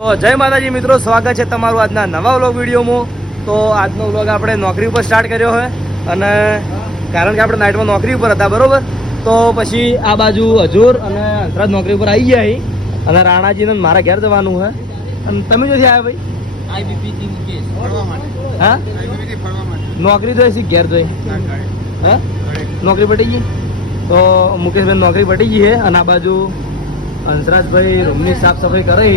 તો જય માતાજી મિત્રો, સ્વાગત છે તમારું આજના નવા વ્લોગ વિડીયોમાં. તો આજનો વ્લોગ આપણે નોકરી ઉપર સ્ટાર્ટ કર્યો છે અને કારણ કે આપણે નાઇટમાં નોકરી ઉપર હતા બરોબર. તો પછી આ બાજુ હજુર અને હંસરાજ નોકરી ઉપર આવી ગયા અહીં અને રાણાજીને મારા ઘેર જવાનું છે. અને તમે જોથી આવ્યા ભાઈ? હા, નોકરી જોઈ ઘેર જોઈ? હા, નોકરી પટી ગઈ. તો મુકેશભાઈ નોકરી પટી ગઈ છે અને આ બાજુ હંસરાજભાઈ રૂમની સાફ સફાઈ કરે.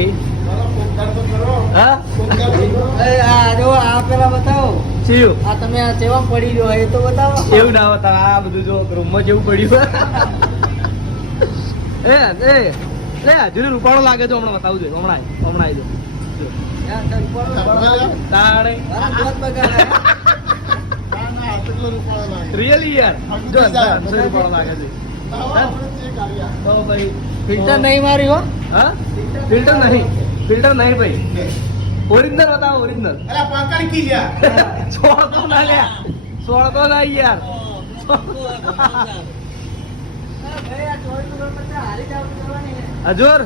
એવું ના બતાવો, આ બધું જો રૂમમાં જેવું પડ્યું. હજુ રૂપાળો લાગે છે, હમણાં બતાવું જોઈએ. હમણાં આવી રિયલી યાર, જો રૂપાળો લાગે છે. તો ભાઈ ફિલ્ટર નહીં મારી હો. હા, ફિલ્ટર નહીં ભાઈ, ઓરિજિનલ બતાવો. ઓરિજિનલ છોડતો ના લ્યા, છોડતો ના યાર. હજુર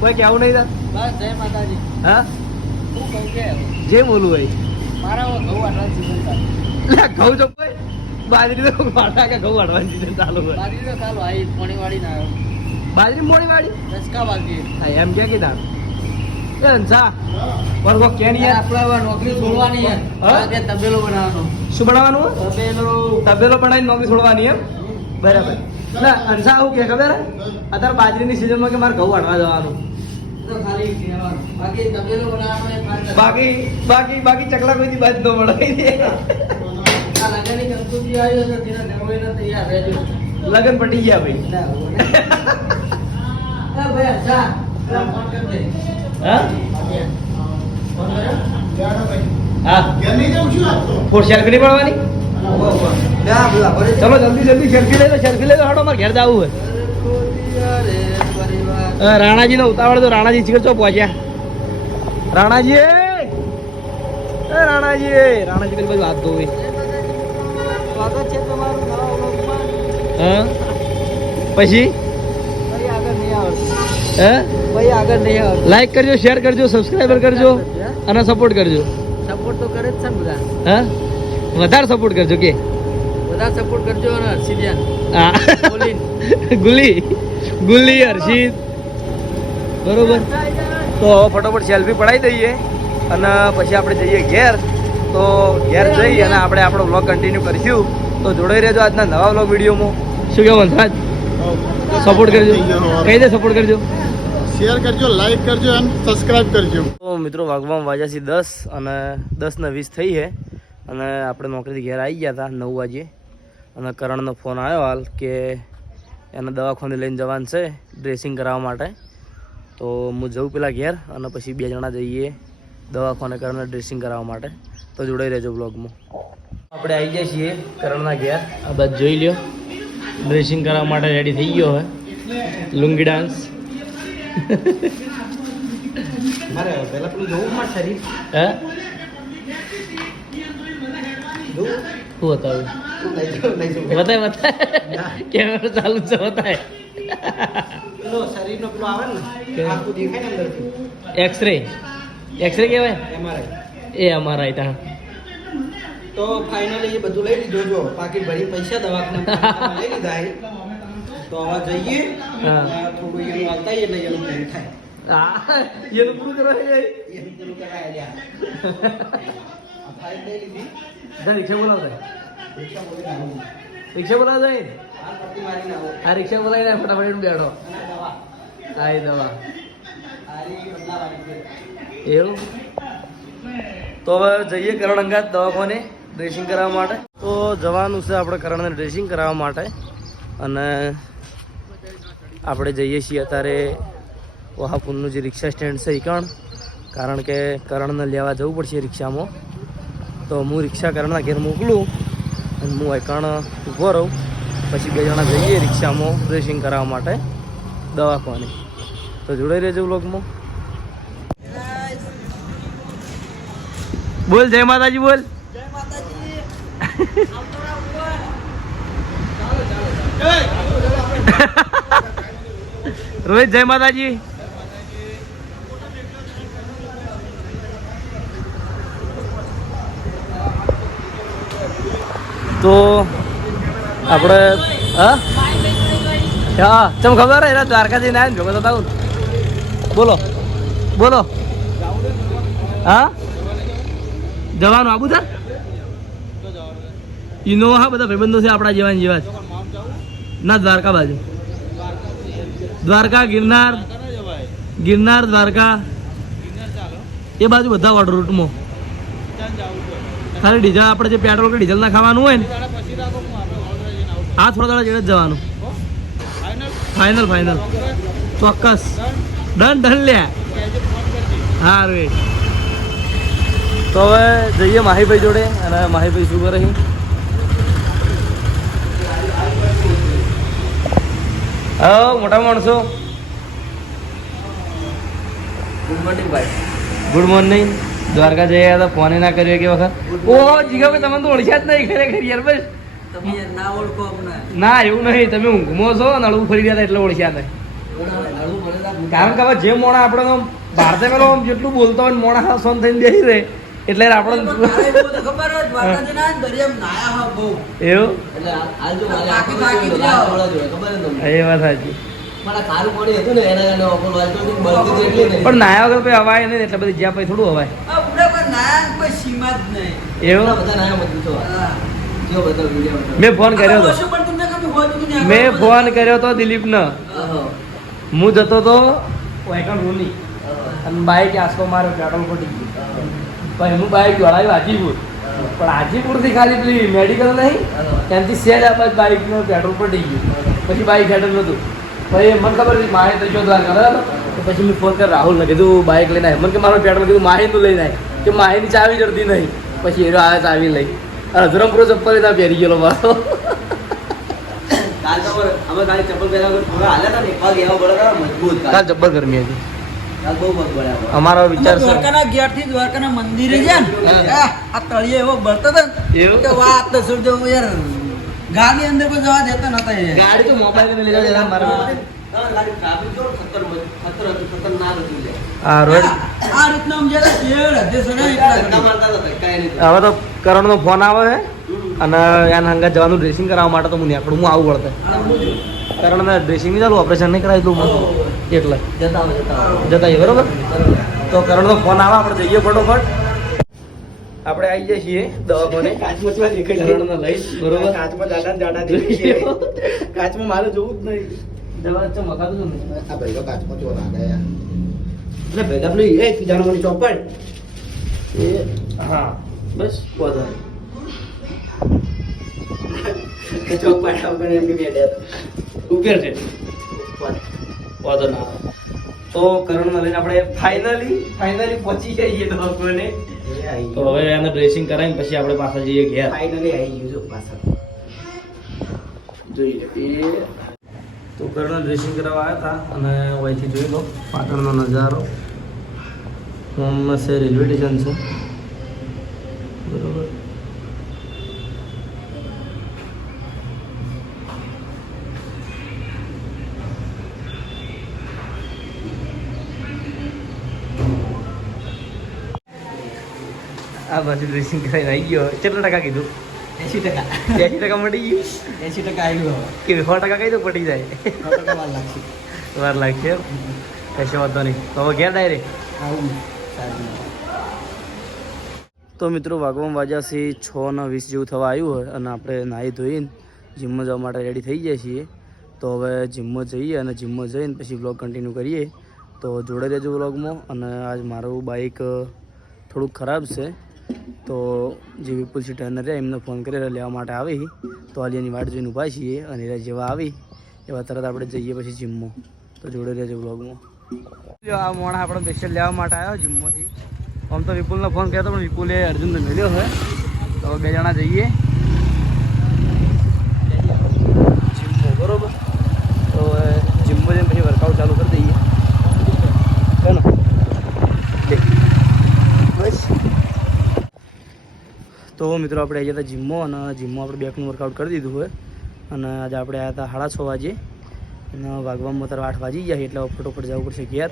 કોઈ કેવું નહીં? બસ જય માતાજી. હા, શું કહું કે જે બોલું ભાઈ. મારા ઘઉં વાટવાની સીઝન ચાલુ. ઘઉં જો ભાઈ, બાજરી તો વાટા કે ઘઉં વાટવાની સીઝન ચાલુ હોય. બાજરી તો ચાલુ આવી પોણી વાળી ના આવ્યો. બાજરી મોડી વાળી દસકા બાજરી. હા, એમ કે કીધા એ હંસા વર્ગો કે નહીં યાર, આપણે હવે નોકરી છોડવાની યાર. હા? હવે તબેલો બનાવવાનો. શું બનાવવાનું? તબેલો. તબેલો બનાવીને નોકરી છોડવાની એમ? બરાબર. ના હંસા આવું કે ખબર હે? અત્યારે બાજરીની સિઝનમાં કે મારે ઘઉં વાટવા જવાનું. તો ખાલી કહેવાનું. બાકી તબેલો બનાવવાનો એ પાંચ. બાકી ચકલા કોઈથી બાજ ન મળે. આ લગનની સંસ્કૃતિ આવી છે તેના ઘરવાળાને તૈયાર રહેજો. લગન પટી ગયા ભાઈ. ના, એ ભાઈ જા ફોન કર દે. હા ફોન કર્યો? હા, ફોર સેલ્ફી નહીં પડવાની. ચલો જલ્દી સેલ્ફી લઈ લો. હાડો મારે ઘેર જવું હોય. રાણાજી નો ઉતાવળ તો રાણાજી ચીકર ચો પહોંચ્યા. રાણાજી કઈ બધું હાથ ધોવી. સ્વાગત છે તમારું નવા વ્લોગમાં. હા, પછી ભાઈ આગળ નહીં આવડતું. હે, ભાઈ આગળ નહીં આવડતું. લાઈક કરજો, શેર કરજો, સબસ્ક્રાઈબર કરજો અને સપોર્ટ કરજો. સપોર્ટ તો કરે જ છે ને બધા. હા, વધારે સપોર્ટ કરજો કે બધા સપોર્ટ કરજો અને હર્ષિદિયાન હા. ગુલ્લી હર્ષિત બરોબર. તો ફટોફટ સેલ્ફી પડાવી દઈએ અને પછી આપણે જઈએ ઘેર. તો ઘેર જઈ અને આપણે આપણો વ્લોગ કન્ટિન્યુ કરીશું. તો જોડાઈ રહેજો આજના નવા વ્લોગ વિડીયોમાં. શું કહેવું હંસરાજ? સપોર્ટ કરજો, કહી દે સપોર્ટ કરજો, શેર કરજો, લાઈક કરજો અને સબસ્ક્રાઇબ કરજો. તો મિત્રો વાગવામાં વાગ્યા છે 10 અને 10:20 થઈ છે અને આપણે નોકરીથી ઘેર આવી ગયા હતા 9 વાગે અને કરણનો ફોન આવ્યો હાલ કે એને દવાખાને લઈને જવાનું છે ડ્રેસિંગ કરાવવા માટે. તો હું જઉં પેલા ઘેર અને પછી 2 જણા જઈએ દવાખાને કરણને ડ્રેસિંગ કરાવવા માટે. તો જોડાઈ રહેજો બ્લોગમાં. આપણે આવી ગયા છીએ કરણના ઘેર. આ બાદ જોઈ લ્યો, ડ્રેસિંગ કરાવવા માટે રેડી થઈ ગયો હવે. લુંગી ડાન્સ. મારે પહેલા પેલું જોવું માર શરીર. હે, જોવું શું બતાવ્યું? બતાય કેમેરા ચાલુ છે, બતાય. પેલો શરીરનો પેલો આવે ને આખું દેખાય ને અંદરથી. એક્સરે કહેવાય. MRI. એ અમારા ત્યાં તો ફાઇનલી એ બધું લઈ લીધું. જો પાકીટ ભરી પૈસા દવાખાના લઈ લીધા છે. તો હવે જઈએ. હા. થોડું એનું આવતા એટલે એનું પૂરું થાય. એનું પૂરું કરવા એનું પૂરું કરાય લ્યા. આ ફાઇલ લઈ લીધી. રિક્ષા બોલાવતા રિક્ષા બોલી નાખું. રિક્ષા બોલાવતા આ પટ્ટી મારીને આવો. આ રિક્ષા બોલાવીને ફટાફટ બેઠો. અને દવા. આ દવા આરી બદલાવાની છે. એવું. તો હવે જઈએ કરણ અંગાત દવાખાને ડ્રેસિંગ કરાવવા માટે. તો જવાનું છે આપણે કરણને ડ્રેસિંગ કરાવવા માટે અને આપણે જઈએ છીએ અત્યારે વહાપુરનું જે રિક્ષા સ્ટેન્ડ છે એ કારણ કે કરણને લેવા જવું પડશે રિક્ષામાં. તો હું રિક્ષા કરણના ઘેર મોકલું અને હું એકણ ઊભો રહું. પછી 2 જણા જઈએ રિક્ષામાં ડ્રેસિંગ કરાવવા માટે દવાખાને. તો જોડાઈ રહેજો વ્લોગમાં. બોલ જય માતાજી, બોલ જય માતાજી. રોહિત જય માતાજી. તો આપણે હા હા ચમ ખબર હે દ્વારકાથી ના ભેગો થતા હું બોલો બોલો હા જવાનું આબુ થાય ઇનોવા હા બધા ભાઈબંધો છે આપણા જેવા ને જેવા જ ના દ્વારકા બાજુ દ્વારકા ગિરનાર ગિરનાર દ્વારકા એ બાજુ બધા વાળો રૂટમાં ખાલી ડીઝલ આપણે જે પેટ્રોલ કે ડીઝલ ના ખાવાનું હોય ને આ થોડા દાડા જેડે જ જવાનું ફાઇનલ ફાઇનલ ચોક્કસ ડન ડન લે હા રે તો હવે જઈએ માહીભાઈ જોડે અને માહીભાઈ શું કરે છે હા મોટા માણસો ગુડ મોર્નિંગ ભાઈ ગુડ મોર્નિંગ દ્વારકા જઈ આવ્યા હતા ફોન ના કર્યો કે વખત ઓ જીગા ભાઈ તમે તો ઓળખ્યા જ નહીં ખરેખર યાર બસ તમે ના ઓળખો અમને ના એવું નહીં તમે ઊંઘમાં છો અને હળવું ફરી ગયા હતા એટલે ઓળખ્યા નહીં કારણ કે હવે જે મોણા આપણે ભારતે પેલો જેટલું બોલતો હોય મોણા સોન થઈને બેસી રહે એટલે આપણે એવું એ વાત સાચી પણ નાયા વગર કોઈ હવાય નહીં એટલે બધી જ્યાં પછી થોડું હવાય એવું મેં ફોન કર્યો હતો મેં ફોન કર્યો હતો દિલીપને હું જતો હતો રૂની અને બાઈક આસકો મારો પેટ્રોલ પટી ગયું પછી હું બાઈક દોડાવ્યું હાજીપુર પણ હાજીપુરથી ખાલી પેલી મેડિકલ નહીં ત્યાંથી સેજ આપવા બાઈકનું પેટ્રોલ પટી ગયું પછી બાઈક હેઠળ નહોતું પછી મને ખબર હતી માહે તો જો દ્વારકા બરાબર તો પછી મેં ફોન કરી રાહુલને કીધું બાઈક લઈને આવે મને કે મારું પેટ્રોલ કીધું માહીનું લઈને આવે કે માહીની ચાવી જડતી નહીં પછી એરો આવે ચાવી લઈ અને ધરમપુરો ચપ્પલ ત્યાં પહેરી ગયેલો મારો કાલ જબ્બર ગરમી હતી અમારો વિચાર છે દ્વારકાના ગેટ થી દ્વારકાના મંદિરે છે ને આ તળિયે એવો બળતો હતો ને એવું કે વાત તો છોડ દો યાર ગાડી અંદર પણ જવા દેતા નતા યાર ગાડી તો મોબાઈલ લઈ લેવા મારા હા રોડ આ રીતના સમજ્યા શેર હદેસો ને હવે તો કરણનો ફોન આવે છે અને એના હંગા જવાનું ડ્રેસિંગ કરાવવા માટે તો હું નીકળું હું આવું પડતે કરણને ડ્રેસિંગ નહીં ચાલુ ઓપરેશન નહીં કરાવી દઉં એટલે જતા બરોબર તો કરણનો ફોન આવે આપણે જઈએ ફટોફટ આપણે આવી જઈએ છીએ દવાખાને કરણને લઈ બરોબર કાચમાં મારે જોવું જ નહીં દવા તો મખાતું જ નહીં આ ભાઈ તો કાચમાં જો લાગે યાર એટલે ભેગા પેલી એ જાણવાની ચોપડ એ હા બસ વાંધો નહીં ચોપડ વગર એમ કે બેડે ઉકેર છે વાંધો ના તો કરણને લઈને આપણે ફાઇનલી પહોંચી જઈએ દવાખાને તો હવે એને ડ્રેસિંગ કરાવીને પછી આપણે પાછા જઈએ ઘેર ફાઇનલી આવી ગયું છું પાછળ જોઈએ એ તો કરણને ડ્રેસિંગ કરાવવા આવ્યા હતા અને અહીંથી જોઈ લો પાટણનો નજારો હોમમાં છે રેલવે સ્ટેશન છે બરોબર આ બાજુ ડ્રેસિંગ કરાવીને આવી ગયો કેટલા ટકા કીધું 80% મળી ગયું 80% આવ્યું કે 100% કઈ તો પટી જાય વાર લાગશે વાર લાગશે કશો વાંધો નહીં તો હવે ઘેર ડાયરેક્ટ આવું તો મિત્રો વાગવામાં વાગ્યા છે 6:20 જેવું થવા આવ્યું હોય અને આપણે નાહી ધોઈને જીમમાં જવા માટે રેડી થઈ જાય છીએ તો હવે જીમમાં જઈએ અને જીમમાં જઈને પછી વ્લોગ કન્ટિન્યુ કરીએ તો જોડે રહેજો વ્લોગમાં અને આજ મારું બાઇક થોડુંક ખરાબ છે તો જે વિપુલ સી ટ્રેનર રહ્યા એમને ફોન કરી લેવા માટે આવી તો આલિયાની વાટ જોઈને ઊભા છીએ અને જેવા આવી એવા તરત આપણે જઈએ પછી જીમમાં તો જોડે રહેજો વ્લોગમાં આ મોણા આપણે સ્પેશિયલ લેવા માટે આવ્યો જીમમાંથી આમ તો વિપુલનો ફોન કર્યો હતો પણ વિપુલે અર્જુનને મળ્યો છે તો બે જણા જઈએ જીમમાં બરોબર તો જીમમાં જઈને પછી વર્કઆઉટ ચાલુ કરી દઈએ ચાલો બસ તો મિત્રો આપણે આવી ગયા હતા જીમમાં અને જીમમાં આપણે બેકનું વર્કઆઉટ કરી દીધું હોય અને આજે આપણે આવ્યા હતા 6:30 વાગે અને વાગવામાં અત્યારે 8 વાગી ગયા એટલે ફટોફટ જવું પડશે ઘેર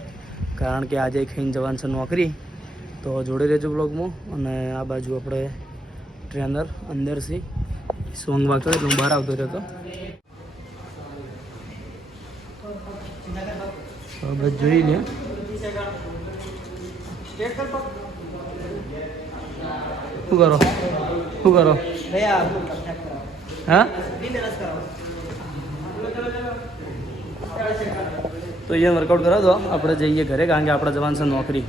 કારણ કે આજે ખાઈને જવાનું છે નોકરી તો જોડે રહેજો બ્લોગમાં અને આ બાજુ આપણે ટ્રેનર અંદરથી સોંગ વાગતો એટલે હું બહાર આવતો રહ્યો હતો. બસ જોઈ લે. શું કરો હા તો અહીંયા વર્કઆઉટ કરાવો દો, આપણે જઈએ ઘરે, કારણ કે આપણે જવાનું છે નોકરી.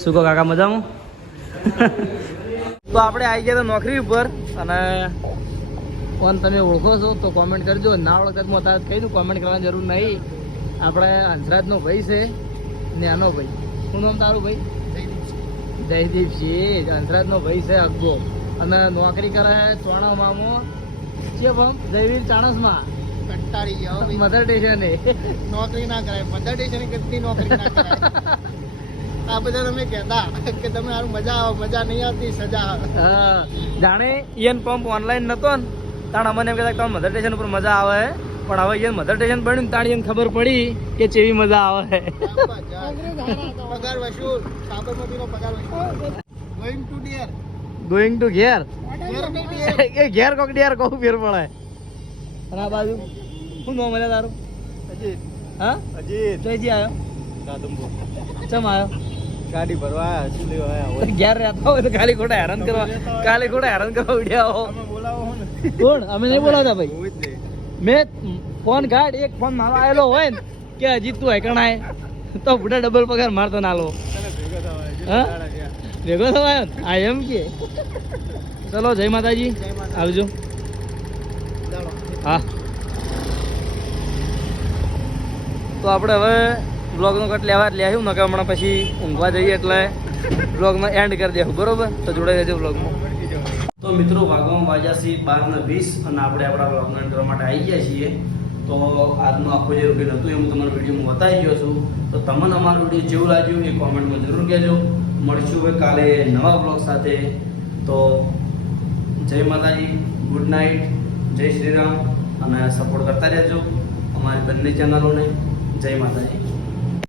શું કહો કાકા, મજામાં? તો આપણે આવી ગયા તો નોકરી ઉપર, અને કોણ તમે ઓળખો છો તો કોમેન્ટ કરજો, ના ઓળખતા હું અત્યારે કહી દઉં, કોમેન્ટ કરવાની જરૂર નહીં. આપણે હંસરાજનો ભાઈ છે, નેનો ભાઈ. શું નામ તારું ભાઈ? જયદીપસિંહ. હંસરાજનો ભાઈ છે અગ્ગો, અને નોકરી કરે ચોણા મામો છે જયવીર ચાણસમાં. કંટાળી ગયો ભાઈ. મધર સ્ટેશને નોકરી ના કરાય, મધર સ્ટેશન કેટલી નોકરી ના કરાય. આ બધા તમે કહેતા કે તમે સારું મજા આવે, મજા નહીં આવતી, સજા આવે. હા, જાણે ઈયન પંપ ઓનલાઈન નતો ને તાણ અમને એમ કહેતા કે તમે મધર સ્ટેશન ઉપર મજા આવે, પણ હવે ઈયન મધર સ્ટેશન બન્યું ને તાણ ઈયન ખબર પડી કે ચેવી મજા આવે. પગાર વસૂલ, સાબરમતીનો પગાર વસૂલ. Going to dear. Going to ઘેર. ઘેર નહીં ડિયર. એ ઘેર કોક ડિયર કહું ફેર પડે. અને આ બાજુ શું નામ મળે તારું? અજીત. હા, અજીત. ક્યાંથી આવ્યો? રાધનપુર. ચમ આવ્યો? ગાડી ભરવા આવ્યા, શું લેવા આવ્યા? ઘેર રહેતા હોય તો ખાલી ખોટા હેરાન કરવા ઉડ્યા હો. તમે બોલાવો હો ને. કોણ? અમે નહીં બોલાવતા ભાઈ. હું જ નહીં. મેં ફોન કાઢ, એક ફોન મારો આવેલો હોય ને કે હજી તું હેકણાય તો બુઢા ડબલ પગાર મારતો ના લો. તને ભેગો થવા આવ્યો. હા? દાડા ગયા. ભેગો થવાયો ને? આ એમ કે ચલો જય માતાજી, જય માતાજી. આવજો. ચાલો. હા, તો આપણે હવે બ્લોગનો કટ લેવા જ લેવું ને કે હમણાં પછી ઊંઘવા જઈએ એટલે બ્લોગનો એન્ડ કરી દેવું, બરોબર? તો જોડાઈ રહેજો બ્લોગમાં. તો મિત્રો, વાગવામાં વાગ્યા છે 12:20 અને આપણે આપણા બ્લોગનો એન્ડ કરવા માટે આવી ગયા છીએ. તો આજનું આખું જે રૂટીન હતું એ હું તમારા વિડીયોમાં બતાવી ગયો છું. તો તમને અમારું વિડીયો જેવું લાગ્યું એ કોમેન્ટમાં જરૂર કહેજો. મળશું હવે કાલે નવા બ્લોગ સાથે. તો જય માતાજી, ગુડ નાઇટ, જય શ્રી રામ, અને સપોર્ટ કરતા રહેજો અમારી બંને ચેનલોને. જય માતાજી.